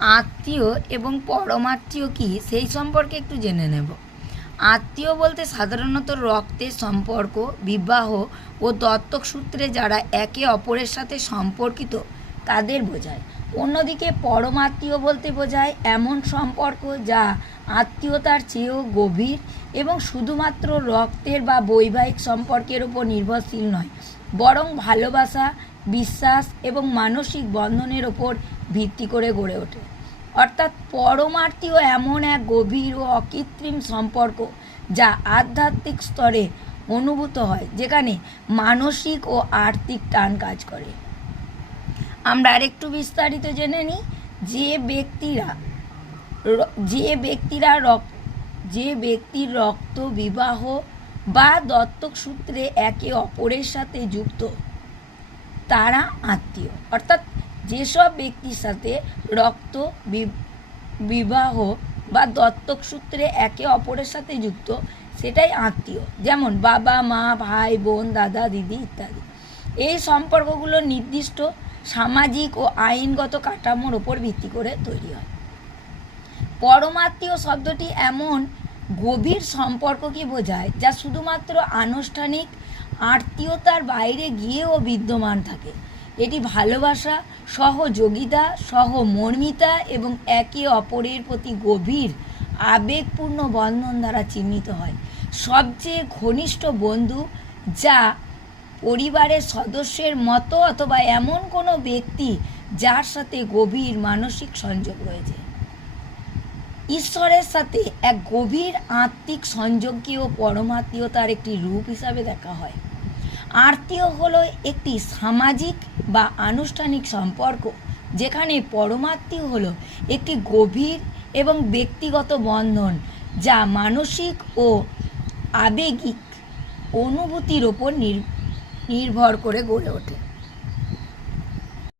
আত্মীয় এবং পরমাত্মীয় কি? সেই সম্পর্কে একটু জেনে নেব। আত্মীয় বলতে সাধারণত রক্তের সম্পর্ক, বিবাহ ও দত্তক সূত্রে যারা একে অপরের সাথে সম্পর্কিত তাদের বোঝায়। অন্যদিকে পরমাত্মীয় বলতে বোঝায় এমন সম্পর্ক যা আত্মীয়তার চেয়েও গভীর এবং শুধুমাত্র রক্তের বা বৈবাহিক সম্পর্কের উপর নির্ভরশীল নয়, বরং ভালোবাসা, বিশ্বাস এবং মানসিক বন্ধনের ওপর ভিত্তি করে গড়ে ওঠে। অর্থাৎ পরমার্থীয় এমন এক গভীর ও অকৃত্রিম সম্পর্ক যা আধ্যাত্মিক স্তরে অনুভূত হয়, যেখানে মানসিক ও আর্থিক টান কাজ করে। আমরা আরেকটু বিস্তারিত জেনে নিই। যে ব্যক্তিরা যে ব্যক্তিরা রক্ত যে ব্যক্তির রক্ত বিবাহ বা দত্তক সূত্রে একে অপরের সাথে যুক্ত, তারা আত্মীয়। অর্থাৎ যেসব ব্যক্তির সাথে রক্ত বিবাহ বা দত্তক সূত্রে একে অপরের সাথে যুক্ত, সেটাই আত্মীয়। যেমন বাবা, মা, ভাই, বোন, দাদা, দিদি ইত্যাদি। এই সম্পর্কগুলো নির্দিষ্ট সামাজিক ও আইনগত কাঠামোর ওপর ভিত্তি করে তৈরি হয়। পরমাত্মীয় শব্দটি এমন গভীর সম্পর্ককে বোঝায়, যা শুধুমাত্র আনুষ্ঠানিক আত্মীয়তার বাইরে গিয়েও বিদ্যমান থাকে? এটি ভালোবাসা, সহযোগিতা, সহমর্মিতা এবং একে অপরের প্রতি গভীর, আবেগপূর্ণ বন্ধন দ্বারা চিহ্নিত হয়। সবচেয়ে ঘনিষ্ঠ বন্ধু যা পরিবারের সদস্যের মতো অথবা এমন কোনো ব্যক্তি যার সাথে গভীর মানসিক সংযোগ রয়েছে। ঈশ্বরের সাথে এক গভীর আত্মিক সংযোগকেও পরমাত্মীয়তার একটি রূপ হিসাবে দেখা হয়। আত্মীয় হলো একটি সামাজিক বা আনুষ্ঠানিক সম্পর্ক, যেখানে পরমাত্মীয় হলো একটি গভীর এবং ব্যক্তিগত বন্ধন যা মানসিক ও আবেগিক অনুভূতির ওপর নির- নির্ভর করে গড়ে ওঠে।